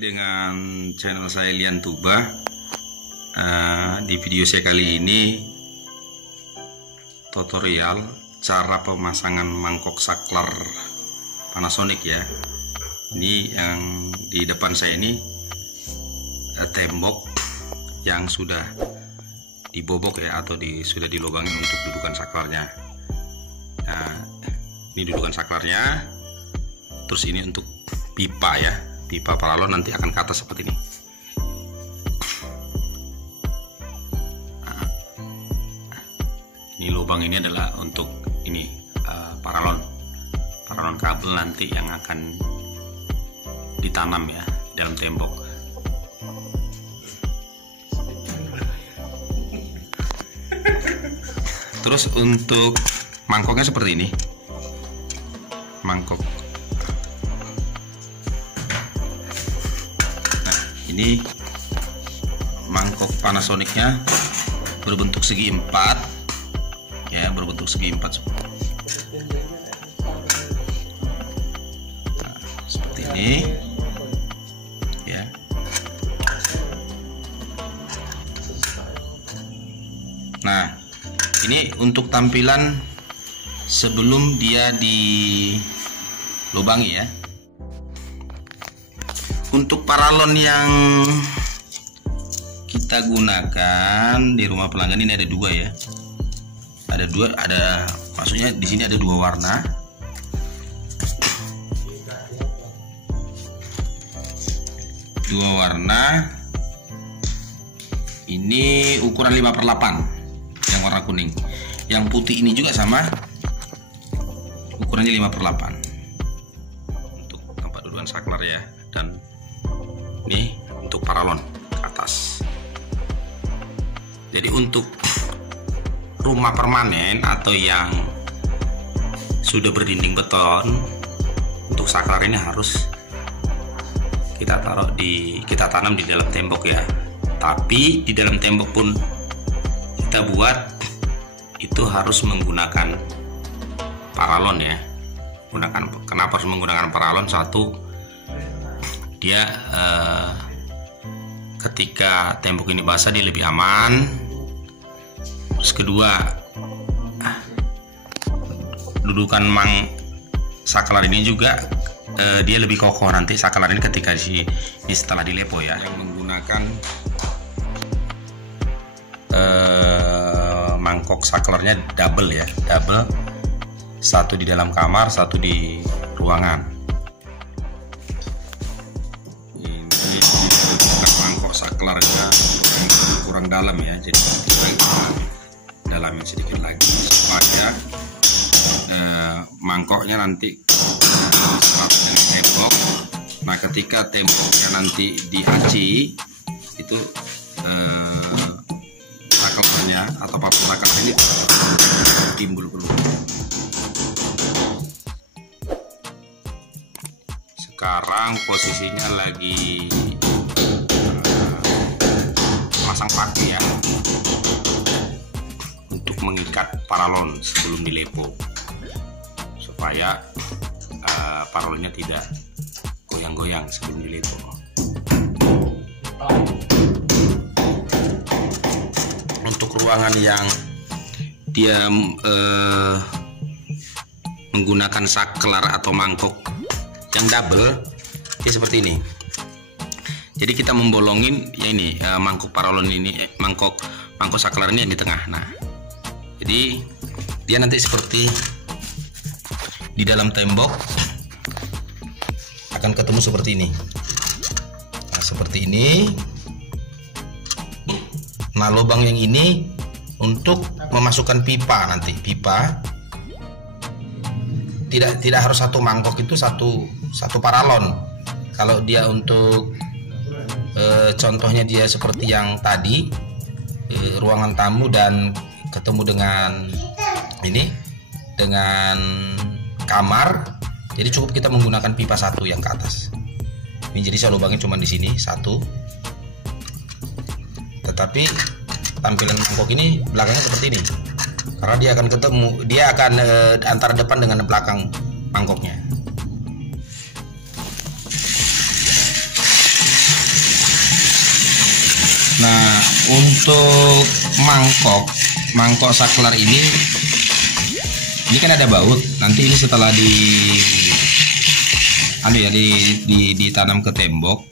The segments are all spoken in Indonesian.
dengan channel saya Lian Tuba. Di video saya kali ini tutorial cara pemasangan mangkok saklar Panasonic ya. Ini yang di depan saya ini tembok yang sudah dibobok ya, atau sudah dilubangin untuk dudukan saklarnya. Nah, ini dudukan saklarnya. Terus ini untuk pipa ya, pipa paralon nanti akan ke atas seperti ini. Nah, ini lubang ini adalah untuk ini paralon kabel nanti yang akan ditanam ya di dalam tembok. Terus untuk mangkoknya seperti ini, mangkok. Nah, ini mangkok Panasonicnya berbentuk segi 4 ya, berbentuk segi 4. Nah, seperti ini ya. Nah, ini untuk tampilan sebelum dia dilubangi ya. Untuk paralon yang kita gunakan di rumah pelanggan ini ada 2 ya. Ada 2, maksudnya di sini ada 2 warna. Ini ukuran 5/8 yang warna kuning. Yang putih ini juga sama, ukurannya 5/8 untuk tempat dudukan saklar ya. Dan ini untuk paralon ke atas. Jadi untuk rumah permanen atau yang sudah berdinding beton, untuk saklar ini harus kita tanam di dalam tembok ya. Tapi di dalam tembok pun kita buat itu harus menggunakan paralon ya. Kenapa harus menggunakan paralon? Satu, dia ketika tembok ini basah dia lebih aman. Terus kedua, dudukan saklar ini juga dia lebih kokoh nanti saklar ini ketika ini setelah dilepo ya. Yang menggunakan mangkok saklarnya double ya, double, satu di dalam kamar, satu di ruangan. Ini mangkok saklarnya kurang dalam ya, jadi dalamin sedikit lagi supaya mangkoknya nanti dengan tembok. Nah, ketika temboknya nanti diaci itu saklarnya atau papan saklar ini timbul keluar. Sekarang posisinya lagi pasang paku ya, untuk mengikat paralon sebelum dilepo supaya paralonnya tidak goyang-goyang sebelum dilepo. Untuk ruangan yang dia menggunakan saklar atau mangkok yang double, dia seperti ini. Jadi kita membolongin ya ini mangkok paralon ini, mangkok saklar ini yang di tengah. Nah, jadi dia nanti seperti di dalam tembok akan ketemu seperti ini. Nah, seperti ini. Nah, lubang yang ini untuk memasukkan pipa nanti. Pipa tidak harus satu mangkok, itu satu paralon. Kalau dia untuk contohnya dia seperti yang tadi, ruangan tamu dan ketemu dengan ini, dengan kamar, jadi cukup kita menggunakan pipa satu yang ke atas. Ini jadi saya lubangin cuma di sini satu. Tetapi tampilan mangkok ini belakangnya seperti ini, karena dia akan antara depan dengan belakang mangkoknya. Nah, untuk mangkok saklar ini kan ada baut. Nanti ini setelah ditanam ke tembok,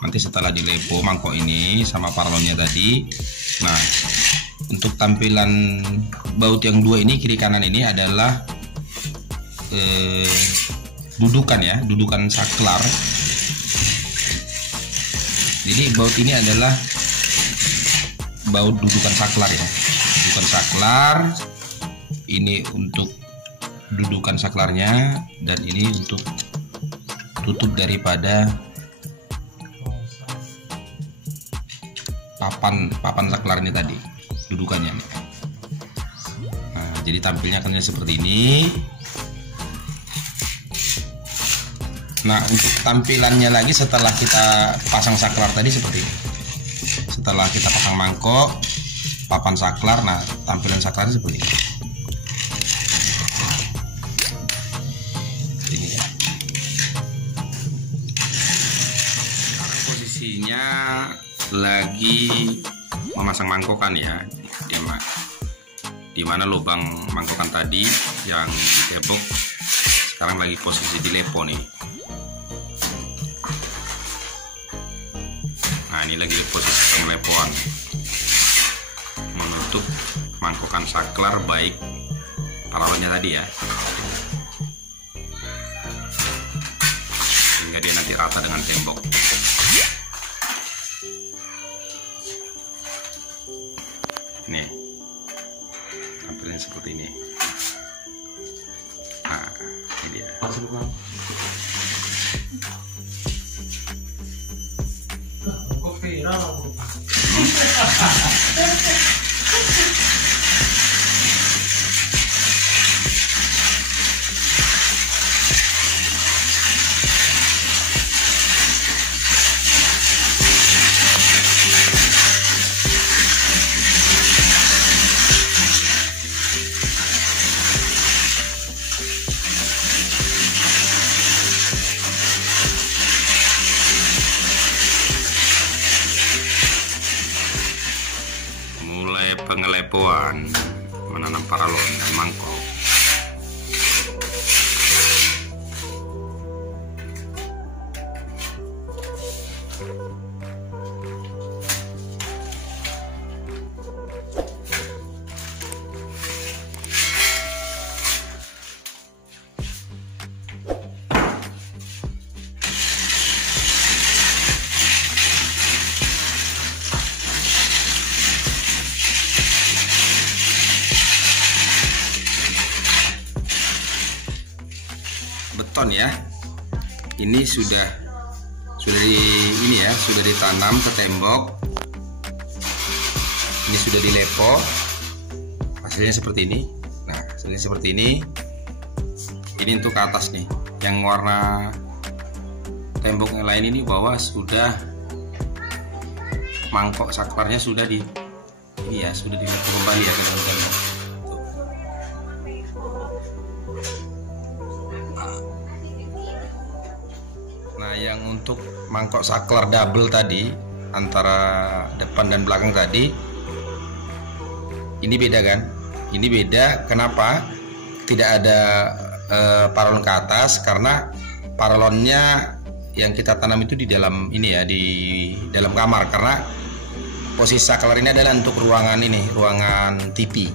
nanti setelah dilepo mangkok ini sama paralonnya tadi. Nah, untuk tampilan baut yang dua ini, kiri kanan ini adalah dudukan saklar. Jadi baut ini adalah baut dudukan saklar ya. Dudukan saklar ini untuk dudukan saklarnya, dan ini untuk tutup daripada papan saklar ini tadi, dudukannya nih. Nah, jadi tampilnya akan seperti ini. Nah, untuk tampilannya lagi setelah kita pasang saklar tadi seperti ini. Setelah kita pasang mangkok, papan saklar, nah tampilan saklarnya seperti ini. Ini ya. Posisinya lagi memasang mangkokan ya. Di mana lubang mangkokan tadi yang ditembok sekarang lagi posisi dilepo nih. Nah, ini lagi posisi pengelepoan menutup mangkokan saklar baik paralonnya tadi ya, sehingga dia nanti rata dengan tembok. Nih, tampilannya seperti ini. Nah, ini dia. Pengelepoan menanam paralon dan mangkok. Beton ya, ini sudah ditanam ke tembok, ini sudah dilepo, hasilnya seperti ini. Nah, hasilnya seperti ini untuk ke atas nih, yang warna tembok yang lain ini bawah sudah mangkok saklarnya sudah sudah dilepo kembali ya ke dalam tembok. Nah, yang untuk mangkok saklar double tadi antara depan dan belakang tadi, ini beda kan? Ini beda. Kenapa? Tidak ada paralon ke atas, karena paralonnya yang kita tanam itu di dalam ini ya, di dalam kamar, karena posisi saklar ini adalah untuk ruangan TV.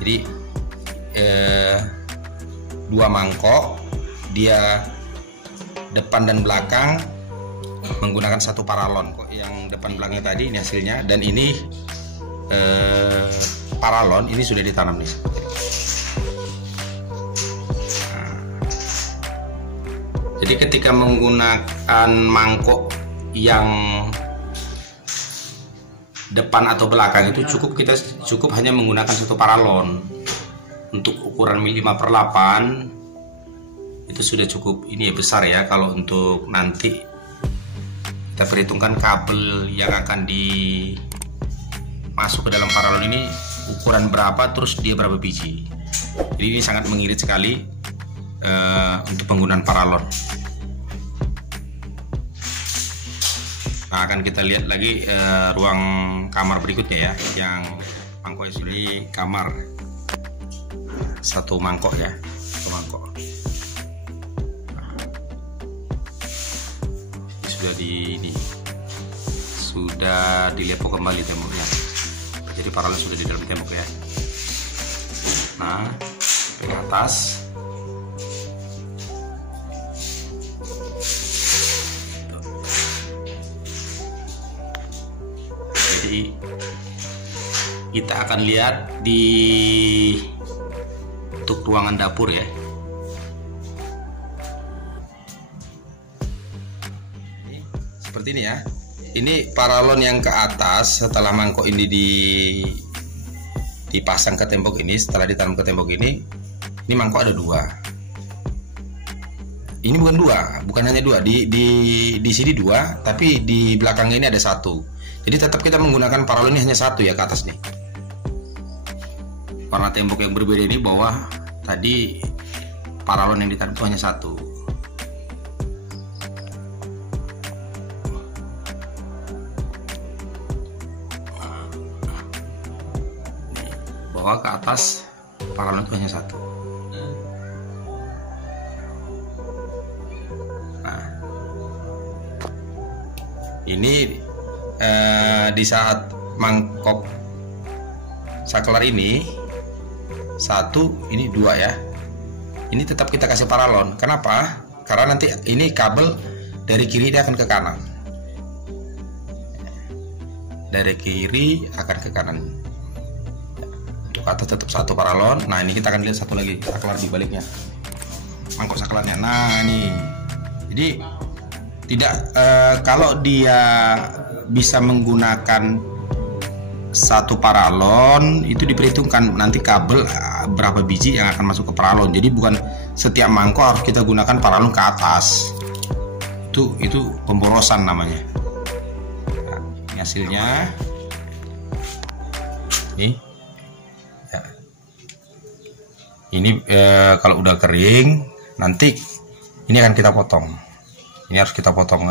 Jadi dua mangkok, dia depan dan belakang menggunakan satu paralon. Kok yang depan belakang tadi ini hasilnya, dan ini paralon ini sudah ditanam nih. Nah, jadi ketika menggunakan mangkok yang depan atau belakang itu kita cukup hanya menggunakan satu paralon. Untuk ukuran 5/8 itu sudah cukup ini ya, besar ya. Kalau untuk nanti kita perhitungkan kabel yang akan masuk ke dalam paralon ini ukuran berapa, terus dia berapa biji. Jadi ini sangat mengirit sekali untuk penggunaan paralon. Nah, akan kita lihat lagi ruang kamar berikutnya ya, yang mangkok ini kamar satu mangkok ya, satu mangkok. Nah, ini sudah dilepok kembali temboknya, jadi paralon sudah di dalam tembok ya. Nah, ke atas. Jadi kita akan lihat di untuk ruangan dapur ya. Seperti ini ya. Ini paralon yang ke atas setelah mangkok ini dipasang ke tembok ini, setelah ditanam ke tembok ini mangkok ada dua. Ini bukan hanya dua, di sini dua, tapi di belakang ini ada satu. Jadi tetap kita menggunakan paralon ini hanya satu ya ke atas nih. Warna tembok yang berbeda ini bawah, tadi paralon yang ditanam itu hanya satu. Bawah ke atas paralon itu hanya satu. Nah, ini di saat mangkok saklar ini satu, ini dua ya. Ini tetap kita kasih paralon. Kenapa? Karena nanti ini kabel dari kiri dia akan ke kanan. Dari kiri akan ke kanan. Untuk atas tetap satu paralon. Nah, ini kita akan lihat satu lagi saklar di baliknya. Mangkok saklarnya. Nah, ini. Jadi tidak kalau dia bisa menggunakan satu paralon itu diperhitungkan nanti kabel berapa biji yang akan masuk ke paralon. Jadi bukan setiap mangkok harus kita gunakan paralon ke atas. Itu pemborosan namanya. Nah, ini hasilnya. Nih. Ya. Ini kalau udah kering nanti ini akan kita potong. Ini harus kita potong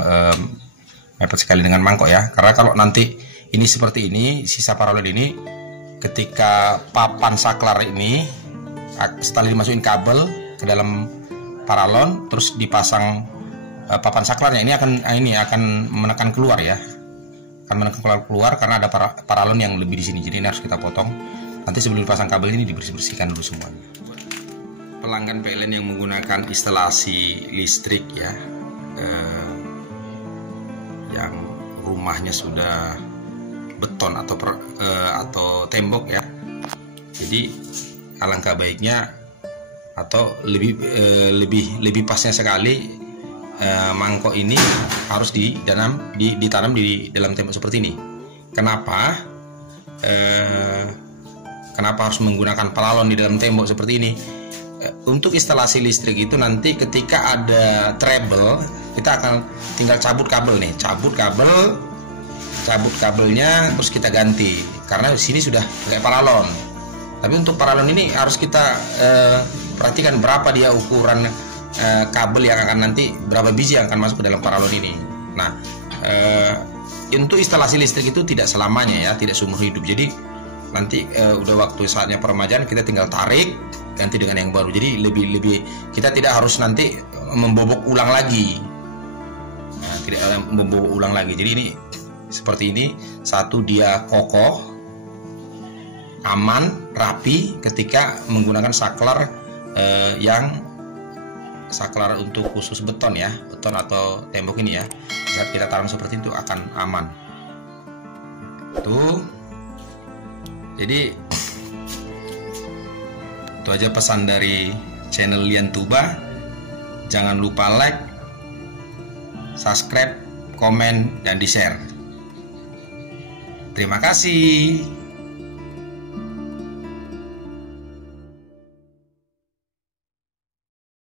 mepet sekali dengan mangkok ya. Karena kalau nanti ini seperti ini, sisa paralon ini ketika papan saklar ini setelah dimasukin kabel ke dalam paralon terus dipasang papan saklarnya, ini akan menekan keluar ya. Akan menekan keluar karena ada paralon yang lebih di sini. Jadi ini harus kita potong. Nanti sebelum dipasang kabel ini dibersihkan dulu semuanya. Pelanggan PLN yang menggunakan instalasi listrik ya, yang rumahnya sudah beton atau tembok ya, jadi alangkah baiknya atau lebih pasnya sekali mangkok ini harus ditanam di dalam tembok seperti ini. Kenapa harus menggunakan paralon di dalam tembok seperti ini? Untuk instalasi listrik itu nanti ketika ada trouble kita akan tinggal cabut kabelnya terus kita ganti, karena di sini sudah pakai paralon. Tapi untuk paralon ini harus kita perhatikan berapa dia ukuran kabel yang akan nanti, berapa biji yang akan masuk ke dalam paralon ini. Nah, untuk instalasi listrik itu tidak selamanya ya, tidak seumur hidup. Jadi nanti udah waktu saatnya peremajaan kita tinggal tarik, ganti dengan yang baru. Jadi lebih kita tidak harus nanti membobok ulang lagi. Nah, tidak membobok ulang lagi. Jadi ini seperti ini, satu dia kokoh, aman, rapi ketika menggunakan saklar yang saklar untuk khusus beton ya, beton atau tembok ini ya. Saat kita tanam seperti itu akan aman. Tuh. Jadi itu aja pesan dari channel Lian Tuba. Jangan lupa like, subscribe, komen, dan di-share. Terima kasih.